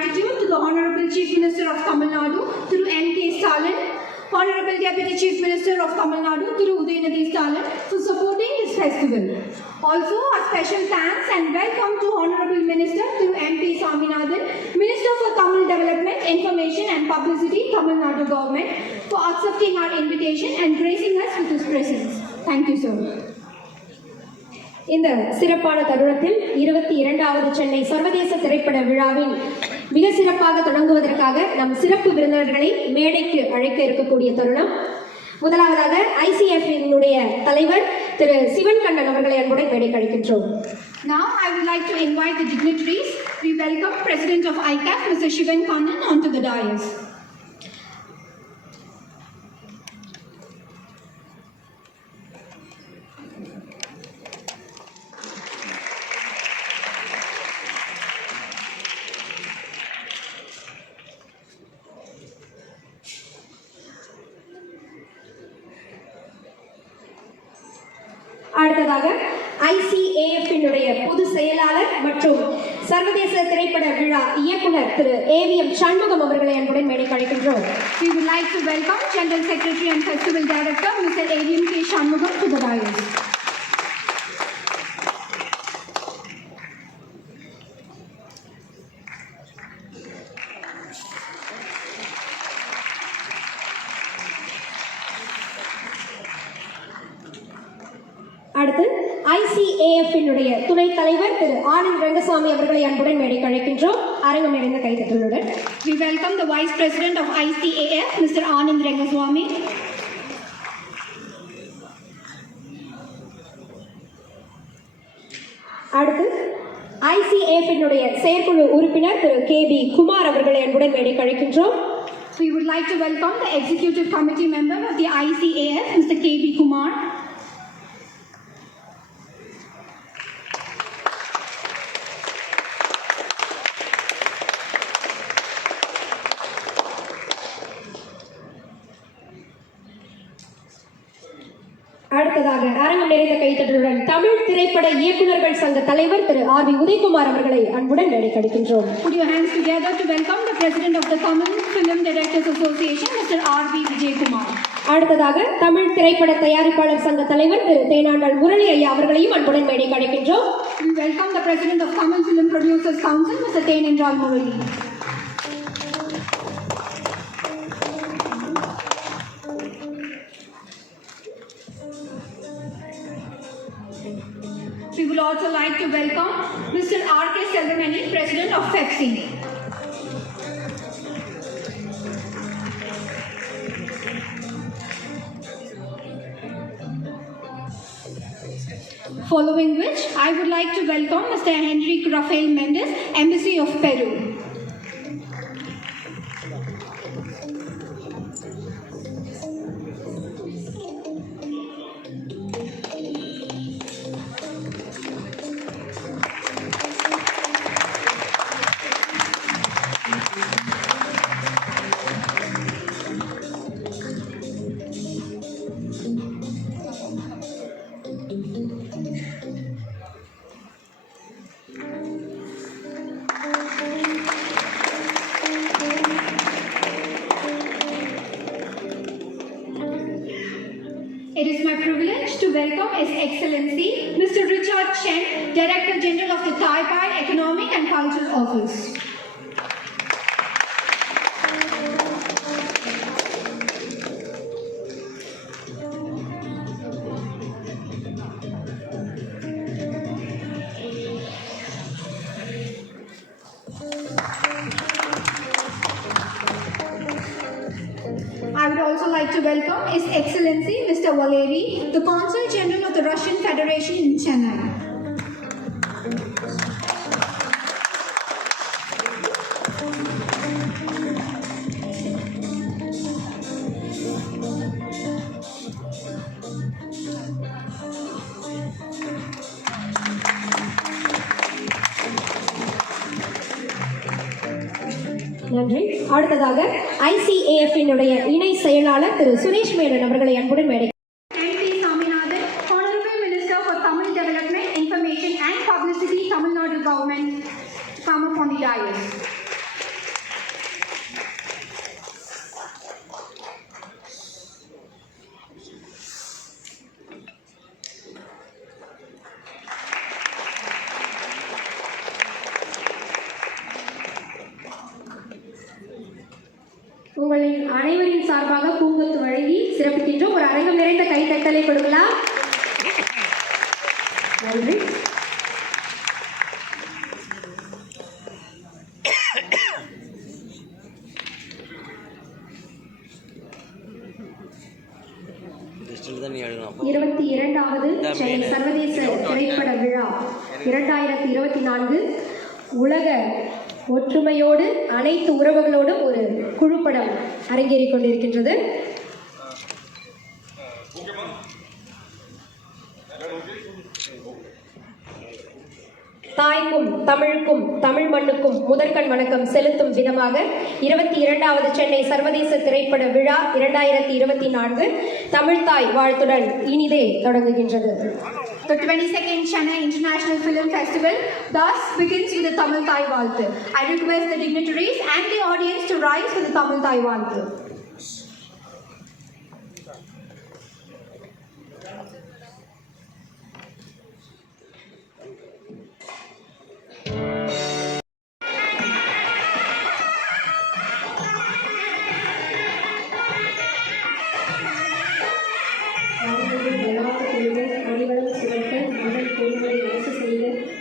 gratitude to the Honorable Chief Minister of Tamil Nadu through N.K. Stalin, Honorable Deputy Chief Minister of Tamil Nadu through Udayanidhi Stalin for supporting this festival. Also, a special thanks and welcome to Honorable Minister through M.P. Swaminathan, Minister for Tamil Development, Information and Publicity, Tamil Nadu Government, for accepting our invitation and gracing us with his presence. Thank you, sir. இந்த சிறப்பான தருணத்தில் 22வது சென்னை சர்வதேச திரைப்பட விழாவின் மிக சிறப்பாக தொடங்குவதற்காக நம் சிறப்பு விருந்தினர்களை மேடைக்கு அழைக்க இருக்கக்கூடிய தருணம். முதலாவதாக ICF-இனுடைய தலைவர் திரு சிவன் கண்ணன் அவர்களை அன்புடன் மேடைக்கு அழைக்கின்றோம். Now I would like to invite the dignitaries. We welcome President of ICAF, Mr. Sivan Kannan, onto the dais. அடுத்ததாக ICAF-இனுடைய பொதுச் செயலாளர் மற்றும் சர்வதேச திரைப்பட விழா இயக்குனர் திரு AVM சண்முகம் அவர்களை அன்புடன் மேடைக்கு அழைக்கின்றோம். We would like to welcome General Secretary and Festival Director Mr. AVM K. Shanmugam to the dais. அடுத்து ICAF-இனுடைய துணைத் தலைவர் திரு ஆனந்த் ரங்கசாமி அவர்களை அன்புடன் மேடைக்கு அழைக்கின்றோம். அரங்கம் நிறைந்த கைதட்டலுடன் We welcome the Vice President of ICAF, Mr. Anand Rangaswamy. அடுத்து ICAF-இனுடைய செயற்குழு உறுப்பினர் திரு KB குமார் அவர்களை அன்புடன் மேடைக்கு அழைக்கின்றோம். We would like to welcome the Executive Committee member of the ICAF, Mr. KB Kumar. அடுத்ததாக அரங்கம் நிறைந்த கைத்தட்டலுடன் தமிழ் திரைப்பட இயக்குநர்கள் சங்க தலைவர் திரு RV உதயகுமார் அவர்களை அன்புடன் மேடைக்கு அழைக்கின்றோம். Put your hands together to welcome the President of the Tamil Film Directors Association, Mr. RV Vijaykumar. அடுத்ததாக தமிழ் திரைப்பட தயாரிப்பாளர் சங்க தலைவர் திரு தேனாண்டாள் முரளி ஐயா அவர்களையும் அன்புடன் மேடைக்கு அழைக்கின்றோம். We welcome the President of Tamil Film Producers Council, Mr. Thenendral Murali. We would also like to welcome Mr. R.K. Selvarmani, President of Pepsi. Following which, I would like to welcome Mr. Henrique Rafael Mendes, Embassy of Peru. It is my privilege to welcome His Excellency Mr. Richard Chen, Director General of the Taipei Economic and Cultural Office. I would also like to welcome His Excellency Mr. Valery, the Consul General of the Russian Federation in Chennai. நன்றி. அடுத்ததாக ICAF-இனுடைய இணை செயலாளர் திரு சுரேஷ் மேனன் அவர்களை அன்புடன் மேடை. M.P. Swaminathan, Honorable Minister for Tamil Development, Information and Publicity, Tamil Nadu Government, to come upon the dais. கைதட்டலை கொடுக்கலாம். நன்றி. இருபத்தி இரண்டாவது சென்னை சர்வதேச திரைப்பட விழா 2024 உலக ஒற்றுமையோடு அனைத்து உறவுகளோடும் ஒரு குழுப்படம் அரங்கேறிக் கொண்டிருக்கின்றது. தாய்க்கும் தமிழுக்கும் தமிழ் மண்ணுக்கும் முதற்கண் வணக்கம் செலுத்தும் விதமாக 22வது சென்னை சர்வதேச திரைப்பட விழா 2024 தமிழ்தாய் வாழ்த்துடன் இனிதே தொடங்குகின்றது. The 22nd Chennai International Film Festival thus begins with the Tamil Thai Valthu. I request the dignitaries and the audience to rise for the Tamil Thai Valthu.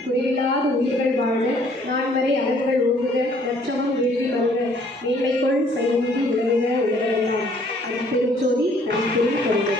குறைவில்லாத உயிர்கள் வாழ நான்மறை அறங்கள் ஓங்குக லட்சமும் வீழ்வி வருக மேன்மைக்குள் செயல்நீதி விளங்குக உலகெல்லாம் அது பெருஞ்சோதி தனிப்பெரும் கொள்கை.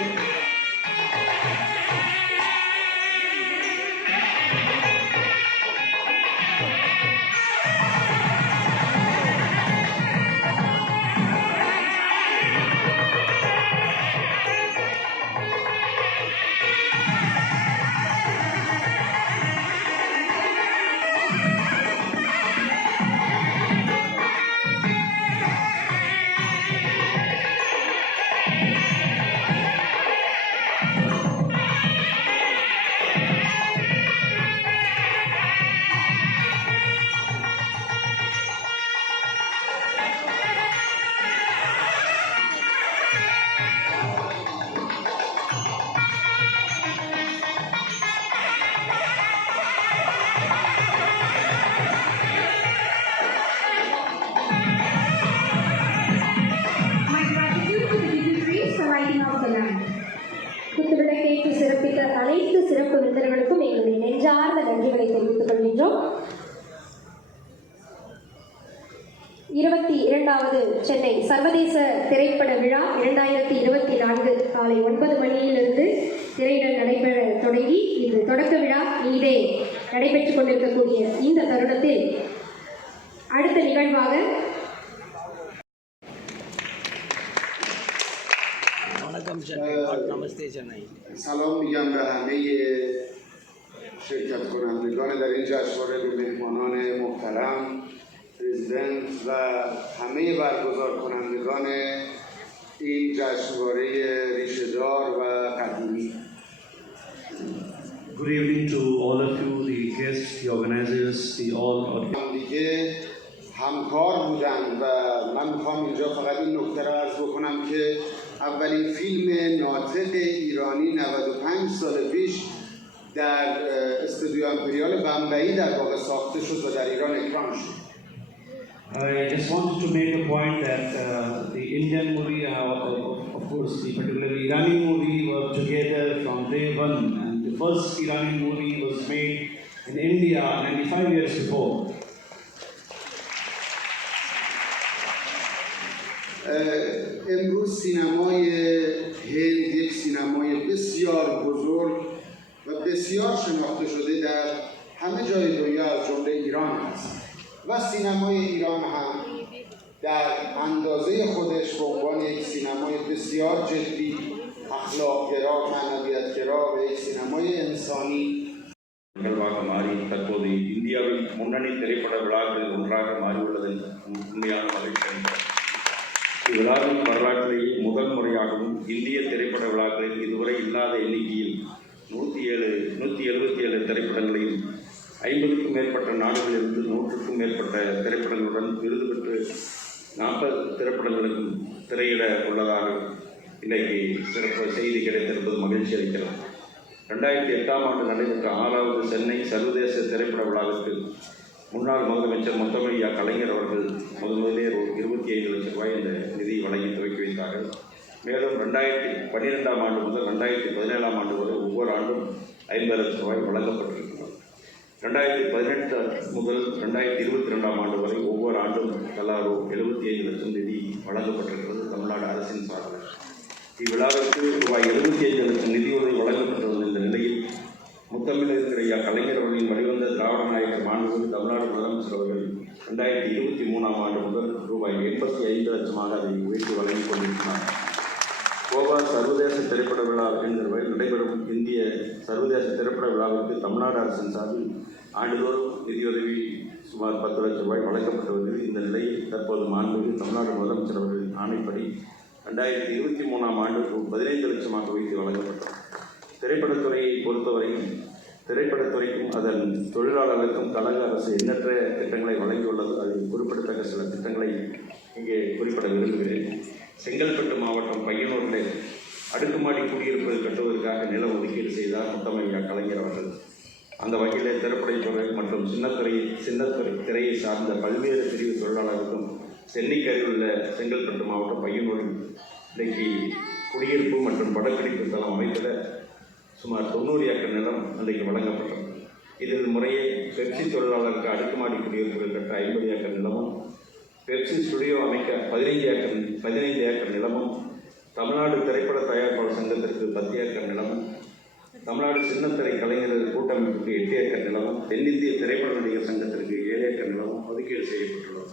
குத்துவிளக்கேற்று சிறப்பித்த அனைத்து சிறப்பு விருந்தினர்களுக்கும் எங்களுடைய நெஞ்சார்ந்த நன்றிகளை தெரிவித்துக் கொள்கின்றோம். 22வது சென்னை சர்வதேச திரைப்பட விழா 2024 காலை 9 மணியிலிருந்து திரையிடல் நடைபெற தொடங்கி இது தொடக்க விழா இனிதே நடைபெற்றுக் கொண்டிருக்கக்கூடிய இந்த தருணத்தில் அடுத்த நிகழ்வாக سلام میگم به همه شرکت کنندگان در این جشنواره، به مهمانان محترم، پرزیدنت و همه برگزار کنندگان این جشنواره ریشه‌دار و قدیمی. Good evening to all of you, the guests, the organizers, the all دیگه همکار بودن و من میخوام اینجا فقط این نکته رو عرض بکنم که اولین فیلم ناطق ایرانی 95 سال پیش در استودیو امپریال بمبئی در واقع ساخته شد و در ایران اکران شد. I just wanted to make a point that the Indian movie, of course, the particularly Iranian movie, were together from day one, and the first Iranian movie was made in India 95 years before. امروز سینمای هند یک سینمای بسیار بزرگ و بسیار شناخته شده در همه جای دنیا از جمله ایران هست و سینمای ایران هم در اندازه خودش به عنوان یک سینمای بسیار جدی، اخلاق‌گرا، معنویت‌گرا و یک سینمای انسانی நிகழ்வாக மாறி தற்போது இந்தியாவில் முன்னணி திரைப்பட விழாக்களில் ஒன்றாக மாறியுள்ளதில் உண்மையான மகிழ்ச்சி அடைந்தார். இவ்விழாவின் வரலாற்றிலேயே முதல் முறையாகவும் இந்திய திரைப்பட விழாக்களில் இதுவரை இல்லாத எண்ணிக்கையில் 177 திரைப்படங்களையும் 50க்கும் மேற்பட்ட நாடுகளிலிருந்து 100க்கும் மேற்பட்ட திரைப்படங்களுடன் விருது பெற்று 40 திரைப்படங்களுக்கும் திரையிட உள்ளதாக இன்றைக்கு சிறப்பு செய்தி கிடைத்திருப்பது மகிழ்ச்சி அளிக்கிறது. 2008ஆம் ஆண்டு நடைபெற்ற 6வது சென்னை சர்வதேச திரைப்பட விழாவிற்கு முன்னாள் முதலமைச்சர் முத்தமிழ் கலைஞர் அவர்கள் முதலிலே 25 லட்சம் ரூபாய் இந்த நிதி வழங்கி துவக்கி வைத்தார்கள். மேலும் 2012ஆம் ஆண்டு முதல் 2017ஆம் ஆண்டு வரை ஒவ்வொரு ஆண்டும் 50 லட்சம் ரூபாய் வழங்கப்பட்டிருக்கிறது. 2018 முதல் 2022ஆம் ஆண்டு வரை ஒவ்வொரு ஆண்டும் தலா 75 லட்சம் நிதி வழங்கப்பட்டிருக்கிறது தமிழ்நாடு அரசின் சார்பில். இவ்விழாவிற்கு ரூபாய் 75 லட்சம் நிதியுதவி வழங்கப்பட்டுள்ள இந்த நிலையில் முத்தமிழர் ஐயா கலைஞர் அவர்களின் வழிவந்த திராவிட நாயகர் மாண்புமிகு தமிழ்நாடு முதலமைச்சர் அவர்கள் 2023ஆம் ஆண்டு முதல் ரூபாய் 85 லட்சமாக அதை உயர்த்தி வழங்கிக் கொண்டிருக்கிறார். கோவா சர்வதேச திரைப்பட விழா என்கிற நடைபெறும் இந்திய சர்வதேச திரைப்பட விழாவிற்கு தமிழ்நாடு அரசின் சார்பில் ஆண்டுதோறும் நிதியுதவி சுமார் 10 லட்சம் ரூபாய் வழங்கப்பட்டு வருகிறது. இந்த நிலையில் தற்போது மாண்புமிகு தமிழ்நாடு முதலமைச்சர் அவர்களின் ஆணைப்படி 2023ஆம் ஆண்டு 15 லட்சமாக உயர்த்தி வழங்கப்பட்டது. திரைப்படத்துறையை பொறுத்தவரையும் திரைப்படத்துறைக்கும் அதன் தொழிலாளர்களுக்கும் கழக அரசு எண்ணற்ற திட்டங்களை வழங்கியுள்ளது. அதில் குறிப்பிடத்தக்க சில திட்டங்களை இங்கே குறிப்பிட விரும்புகிறேன். செங்கல்பட்டு மாவட்டம் பையனூரில் அடுக்குமாடி குடியிருப்பு கட்டுவதற்காக நிலம் ஒதுக்கீடு செய்தார் முத்தமிழ் கலைஞர் அவர்கள். அந்த வகையில் திரைப்படத்துறை மற்றும் திரையை சார்ந்த பல்வேறு பிரிவு தொழிலாளர்களுக்கும் சென்னைக்கு அருகிலுள்ள செங்கல்பட்டு மாவட்டம் பையனூரில் இன்றைக்கு குடியிருப்பு மற்றும் படப்பிடிப்பு தளம் அமைப்பில் சுமார் 90 ஏக்கர் நிலம் இன்றைக்கு வழங்கப்பட்டது. இதில் முறையே பெப்சி தொழிலாளருக்கு அடுக்குமாடி குடியிருப்புகள் கட்ட 50 ஏக்கர் நிலமும், பெப்சி ஸ்டுடியோ அமைக்க 15 ஏக்கர் நிலமும், தமிழ்நாடு திரைப்பட தயாரிப்பாளர் சங்கத்திற்கு 10 ஏக்கர் நிலமும், தமிழ்நாடு சின்னத்திரை கலைஞர்கள் கூட்டமைப்புக்கு 8 ஏக்கர் நிலமும், தென்னிந்திய திரைப்பட நடிகர் சங்கத்திற்கு 7 ஏக்கர் நிலமும் ஒதுக்கீடு செய்யப்பட்டுள்ளது.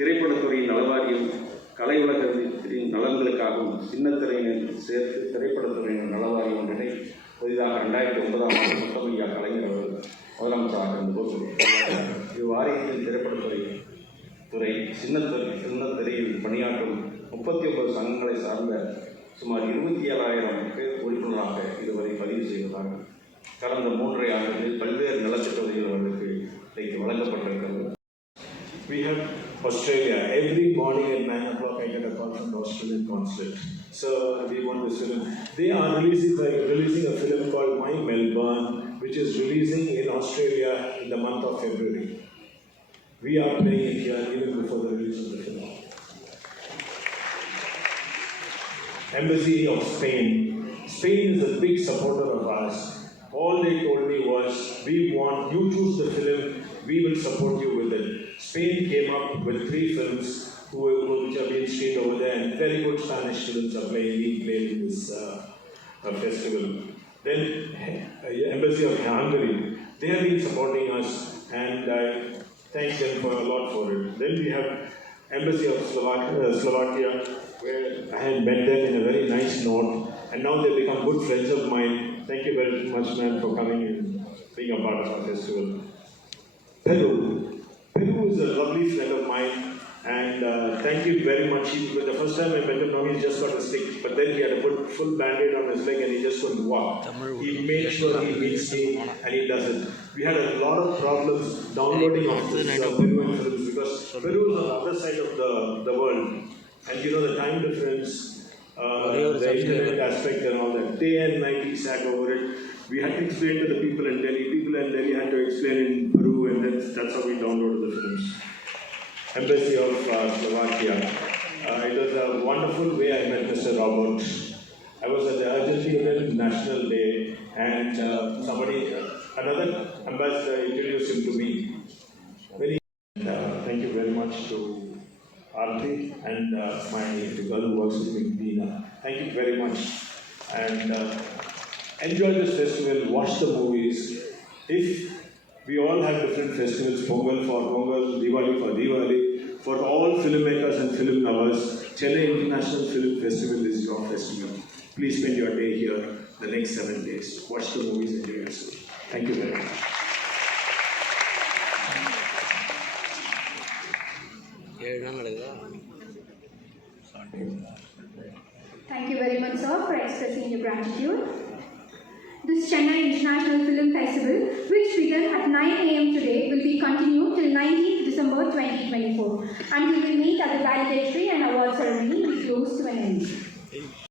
திரைப்படத்துறையின் நலவாரியம் கலை உலகத்தின் நலன்களுக்காகவும் சின்னத்திரையினர் சேர்த்து திரைப்படத்துறையின் நலவாரியம் ஒன்றினை புதிதாக 2009ஆம் ஆண்டு முத்தமிழ் கலைஞர் அவர்கள் முதலமைச்சராக இருந்தபோது இவ்வாரியத்தின் திரைப்படத்துறை சின்னத்திரையில் பணியாற்றும் 39 சங்கங்களை சார்ந்த சுமார் 27,000 பேர் உறுப்பினராக இதுவரை பதிவு செய்வதாக கடந்த 3.5 ஆண்டுகளில் பல்வேறு நலத்திட்ட உதவிகள் அவர்களுக்கு இன்றைக்கு வழங்கப்பட்டிருக்கிறது. We have Australia. Every morning at 9 o'clock I get a call from the Australian consulate. So we want this film. They are releasing a film called My Melbourne, which is releasing in Australia in the month of February. We are playing it here even before the release of the film. Embassy of Spain. Spain is a big supporter of ours. All they told me was, we want you choose the film, we will support you with it. Spain came up with 3 films which are being screened over there, and very good Spanish films are being played in this festival. Then Embassy of Hungary, they have been supporting us, and I thank them for a lot for it. Then we have Embassy of Slovakia, where I had met them in a very nice note, and now they become good friends of mine. Thank you very much, man, for coming and being a part of our festival. Peru is a lovely friend of mine, and thank you very much. The first time I met him, now he's just got a stick, but then he had a full band-aid on his leg and he just couldn't walk. He made sure he meets me and he does it. We had a lot of problems downloading of this Peruvian films because Peru is on the other side of the world, and you know the time difference, the internet aspect and all that. Day and night we sat over it. We had to explain to the people in Delhi. People in Delhi had to explain in Peru, and that's how we downloaded the films. Embassy of Slovakia. It was a wonderful way I met Mr. Robert. I was at the Argentinian National Day, and another ambassador introduced him to me. Thank you very much to Aarti and the girl who works with me, Dina. Thank you very much. And enjoy this festival, watch the movies. If we all have different festivals, Pongal for Pongal, Diwali for Diwali, for all filmmakers and film lovers, Chennai International Film Festival is your festival. Please spend your day here the next 7 days. Watch the movies, enjoy yourself. Thank you very much. Thank you very much, sir, for expressing your gratitude. This Chennai International Film Festival, which began at 9 a.m. today, will be continued till 19th December 2024 until we meet at the valedictory and award ceremony, we close to an end.